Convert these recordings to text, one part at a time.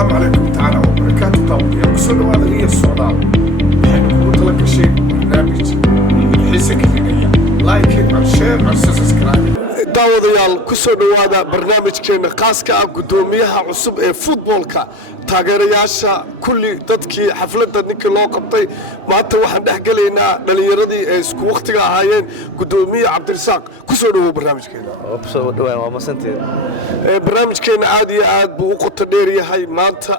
السلام عليكم تعالى وبركاته طاوية كسر هذا هي الصعداء الحين قلت لك شيء برنامج حسك ليا لايك and share and subscribe daawadayaal ku soo dhawaada barnaamijkeena qaaska ah gudoomiyaha cusub ee footballka taageerayaasha kulli dadkii xafladda ninkii loo qabtay maanta waxaan dhex galaynaa dhalinyaradii ee isku waqtiga ahaayeen gudoomiye Cabdirasaaq ku soo dhawow barnaamijkeena soo dhawaad waa masantiin barnaamijkeena aad iyo aad buu u qoto dheer yahay maanta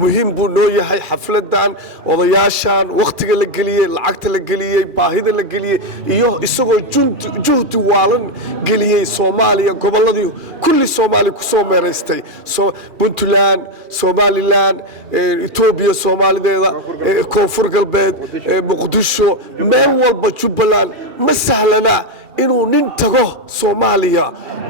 muhiim buu noo yahay xafladan odayaashan waqtiga la geliyay lacagta la geliyay baahida la geliyay iyo isagoo juhdi waalan geliyay Soomaaliya goboladii kulli Soomaali ku soo meereystay Puntland Somaliland Ethiopia Soomaalideeda Koonfur Galbeed Muqdisho meel walba Jubbaland ma sahlana inuu nin tago Soomaaliya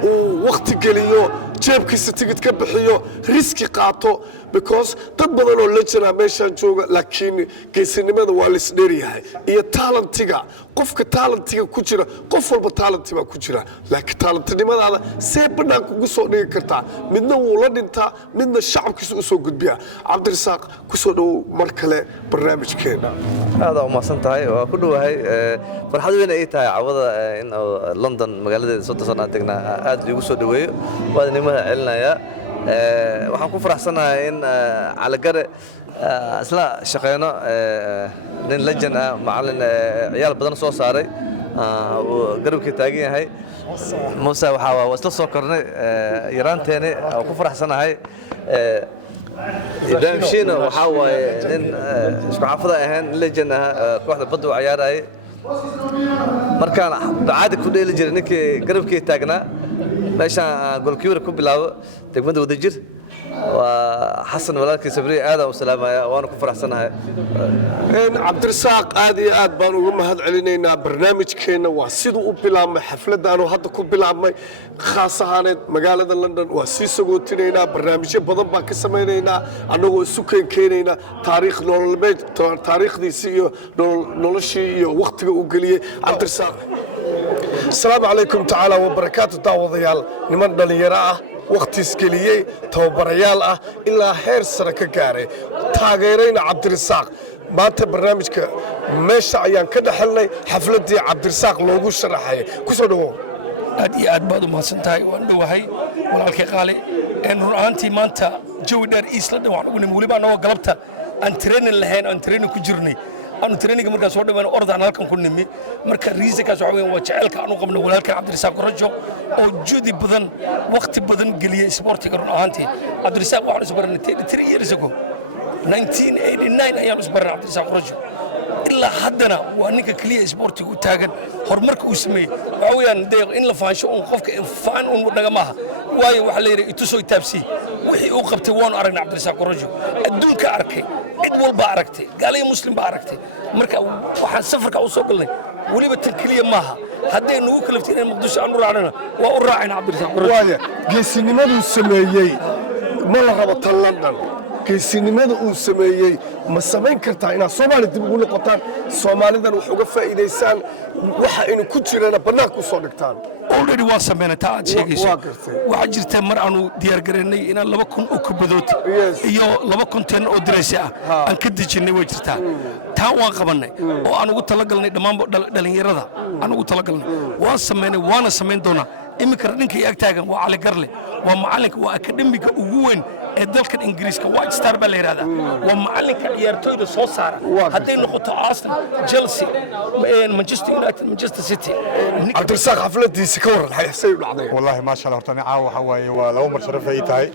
uu waqti geliyo jeebkiisa tigid ka bixiyo riski qaato because dad badan oo la jira meeshan jooga laakiin geesinimada waa la isdheeriyahay iyo talentiga qofka talentiga ku jira qof walba talenti baa ku jira laakiin talentnimadaada see banaan kugu soo dhigi kartaa midna wuu la dhintaa midna shacabkiisa u soo gudbiya Cabdirasaaq ku soo dhaw mar kale barnaamijkeena aad u maasantahay waa ku dhawahay farxad weyn ay tahay cawada in London magaaladeeda soo tasana tagna aad ugu soo dhaweeyo waa nimada celinaya waxaan ku faraxsanahay in calagare isla shaqeeyno nin legend ah macallin ciyaal badan soo saaray garabkii taagan yahay Musa waxa waa isla soo kornay yaraanteena oo ku faraxsanahay Ibrahim Shino waxa waaye nin isku xafada ahaan legend ah kooxda badda u ciyaaray markaan caadi ku dheeli jiray ninkii garabkii taagnaa meeshaan goolkiibar ku bilaabo degmada wadajir waa xasan walaalkii sabri aad u salaamaya waan ku faraxsanahay Cabdirasaaq aad iyo aad baan ugu mahad celinaynaa barnaamijkeena waa sidoo u bilaabmay xafladaan oo hadda ku bilaabmay khaas ahaaneed magaalada London waa sii sagootineynaa barnaamijyo badan baan ka sameeynaa anagoo isu keenkeynayna taariikh nololeed taariikhdiisa iyo noloshii iyo waqtiga uu galiyay Cabdirasaaq السلام عليكم تعالى وبركاته داوديال نمان دليرة وقت اسكلية توبريال إلا هير سرك جاري تاجرين عبدالرزاق ما برنامجك مش عيان كده حلي حفلتي عبدالرزاق لوجو شرحية كسروا أدي أدبادو ما سنتاي وانو هاي ولا كقالي إنه أنتي ما أنت جو در إيسلند وعنقول مولي بأنه قلبته أنترين اللهين أنترين كجرني أنا تريني كمركز صورة من أرض عن هالكم كل نمي مركز ريزك أسوأين وجعلك أنا قبل نقول هالك عبدالرزاق رجع أو جودي بدن وقت بدن قليل سبورتي كرنا أنتي عبدالرزاق وعلى سبرنا 3 years ago 1989 أيام سبرنا عبدالرزاق رجع إلا حدنا وأنك كلية سبورتي وتاجد هرمرك وسمي وعويان ده إن لفانش ونقفك إن فان ونجمعها واي وحليري يتسوي تابسي وحي وقبت وان أرنا عبدالرزاق رجع الدون كأركي إدوال باركتي قال لي مسلم باركتي مركا وحن سفرك أو سوقلني ولي بتنكلية معها هذا إنه كلفتين المقدس أنو راعنا وأراعنا عبدالرزاق رجع geesinimada uu sameeyay ma la rabo tan London geesinimada uu sameeyay ma samayn kartaa inaad Soomaali dib ugu noqotaan Soomaalidan wax uga faa'iideysaan waxa in ku jirana banaanka u soo dhigtaan already waa sameeyna taa aad sheegayso waxa jirta mar aanu diyaar gareynay in 2000 oo kubadood iyo 2000 oo diraysi ah aan ka dejinay way jirtaa taa waan qabanay oo aan ugu talagalnay dhammaan dhalinyarada aan ugu talagalnay waan sameynay waana sameyn doonaa imika ninka ag taagan waa Cali Garle waa macalinka waa akademiga ugu weyn ee dalka Ingiriiska White Star baa la yiraahdaa waa macalinka ciyaartooyda soo saara haday noqoto Arsenal Chelsea Manchester United Manchester City Cabdirasaaq xafladiisa ka waran xayasay u dhacday والله ما شاء الله hortani caaw waxa waaye waa laba mar sharaf ay tahay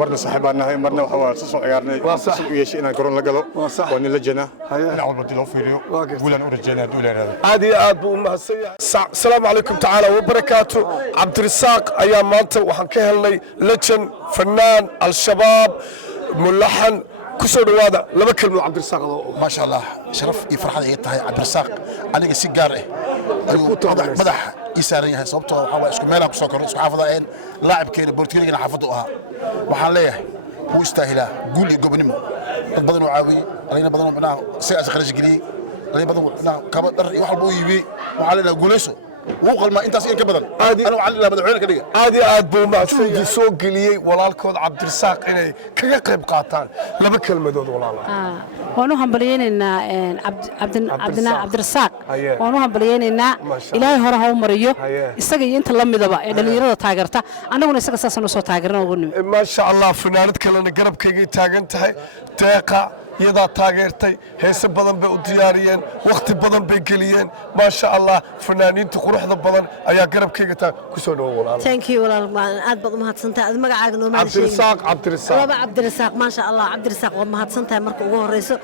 marna saaxiibanahay marna waxa waa soo ciyaarnay soo yeeshay inaan garoon la galo waa nin la jana in aad wadi loo fiiriyo guulan u rajeynaa duuleerada aad iyo aad buu mahadsan yahay السلام عليكم تعالى وبركاته Cabdirasaaq ayaa maanta waxaan ka helnay legend fanaan al-shabaab mulaxan ku soo dhawaada laba kalmo Cabdirasaaq ما شاء الله شرف يفرح هذه تاعي عبدالرزاق أنا سيجاره مدح يساريها صوبته وحوا اسكو ميلها كسكر اسكو حافظه ان لاعب كير بورتغالي حافظوها waxaan leeyahay wuu istaahilaa guul iyo gobonimo dad badan oo caawi alayna badan oo macnaha si as kharash galiyay alayna badan oo kaba dar iyo wax walba u yibi waxaan leeyahay guulayso wuu qalmaa intaas in ka badan anu cali la madaxweyne ka dhiga aad iyo aad buu maasaydi soo geliyey walaalkood cabdirasaaq inay kaga qayb qaataan laba kelmadood walaalaha waanu hambaliyeenaynaa cabdirasaaq waanu hambaliyeenaynaa ilaahay hore ha u mariyo isaga iyo inta la midaba ee dhalinyarada taageerta annaguna isaga saasaan usoo taageerna ugu nimi maasha allah fanaanad kalena garabkaygay taagan tahay deeqa iyadaa taageertay heese badan bay u diyaariyeen wakhti badan bay geliyeen maasha allah fanaaniinta quruxda badan ayaa garabkayga ku soo dhawo walaal thank you walaal aad baad u mahadsantahay ad magacaaga noo cabdirasaaq maasha allah cabdirasaaq waad mahadsantahay marka ugu horeyso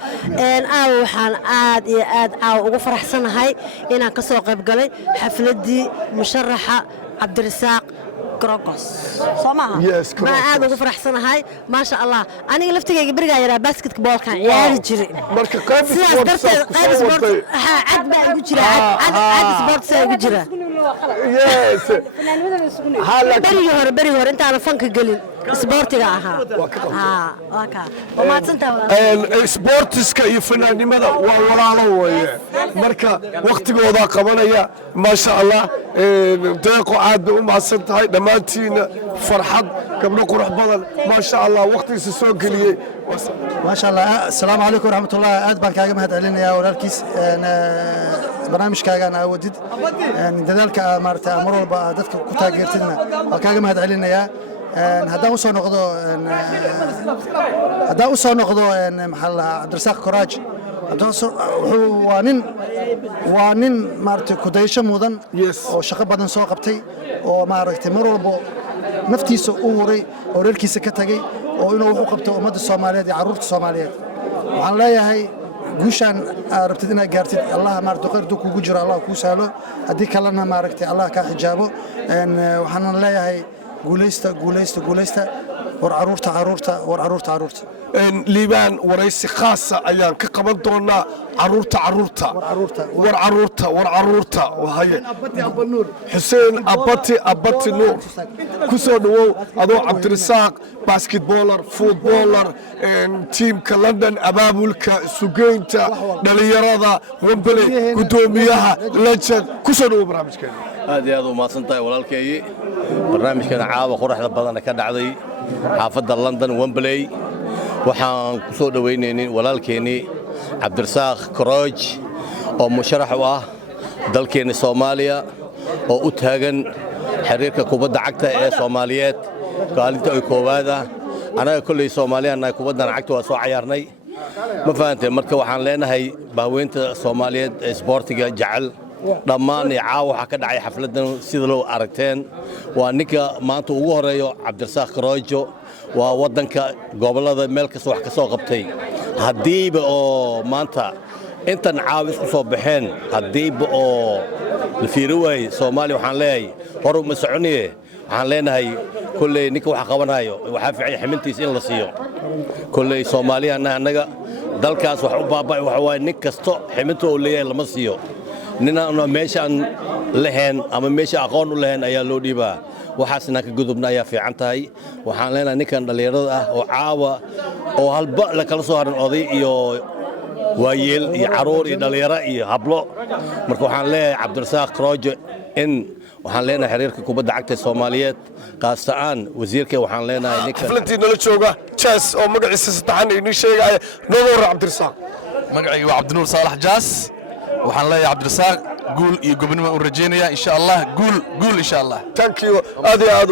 aawo waxaan aad iyo aad caawa ugu faraxsanahay inaan ka soo qayb galay xafladii musharaxa cabdirasaaq Krokos somaha ma aad ugu faraxsanahay ma sha Allah aniga laftigayga bariga yaraa basketballka ciyaari jiray marka qayb sport cad baa ugu jira cad sport saa ugu jira yes bari hore inta aan fanka galin sportiga ahaa waka ma santaa sportiska iyo fanaanimada waa walaalo weeye marka waqtigooda qabanaya ma sha Allah deeqo aad bay u mahadsan tahay dhammaantiina farxad gabdho qurux badan ma sha Allah waqtigiisa soo galiyay ما شاء الله السلام عليكم ورحمة الله أد بان كاجم هاد علينا يا ولالكيس برنامج كاجنا وديد دلالك مرت مرور بعدك كتاج جرتنا كاجم هاد علينا يا هذا وصل نقضه هذا وصل نقضه محل عبد الرزاق كراج وانين مرت كدايش مودن وشقة بدن سوق بتي ومعركة مرور نفتيس أوري ولالكيس كتاجي oo inuu wuxuu qabto ummadda Soomaaliyeed iyo carruurta Soomaaliyeed waxaan leeyahay guushan rabtid inaad gaartid Allah maarto qeyrdu kugu jiro Allah ku saalo hadii kalena maaragtay Allah ka xijaabo waxaan leeyahay guuleysta war carruurta liibaan waraysi khaasa ayaan ka qaban doonaa carruurta xuseen abati nuur ku soo dhawow adoo cabdirasaaq basketballer footballer tiimka london abaabulka sugeynta dhalinyarada wembley gudoomiyaha legend ku soo dhawow barnaamijkeena aad iyo aad u mahadsantahay walaalkeeyii barnaamijkan caawa quruxda badan ka dhacday xaafadda london wembley waxaan ku soo dhawaynaynay walaalkeennii cabdirasaaq Krooj oo musharax u ah dalkeena Soomaaliya oo u taagan xiriirka kubadda cagta ee Soomaaliyeed kaalinta ay koowaad ah anaga kulay Soomaaliyeedna kubadda cagta waa soo ciyaarnay ma fahanteen marka waxaan leenahay baaweynta Soomaaliyeed ee sportiga jecel dhammaan caawa waxa ka dhacay xafladan sida loo aragteen waa ninka maanta ugu horeeyo cabdirasaaq Krooj waa wadanka gobolada meel kasta wax ka soo qabtay hadiiba oo maanta intan caawis ku soo baxeen hadiiba oo la fiiriyay Soomaaliya waxaan leeyahay horu ma soconiye waxaan leenahay kulay ninka wax qabanayo waxa fiican ximintiis in la siiyo kulay Soomaaliya anaga dalkaas wax u baabay waxa way nin kasto ximinta uu leeyahay lama siiyo nina meeshan lahayn ama meesha aqoon u lahayn ayaa loo dhiibaa waxaasna ka gudubna ayaa fiican tahay waxaan leenahay ninkan dhalinyarada ah oo caawa oo halba la kala soo haran oday iyo waayeel iyo caruur iyo dhalinyaro iyo hablo marka waxaan leeyahay cabdirasaaq Krooj in waxaan leenahay xiriirka kubadda cagta Soomaaliyeed qaasaan wasiirka waxaan leenahay ninkan xafladii nala jooga Jaas oo magaciisa saddexan inuu sheegay Noor Cabdirasaaq magacaygu waa Cabdinuur Saalax Jaas waxaan leeyahay cabdirasaaq guul iyo gobonimo u rajeynaya insha Allah guul insha Allah thank you aad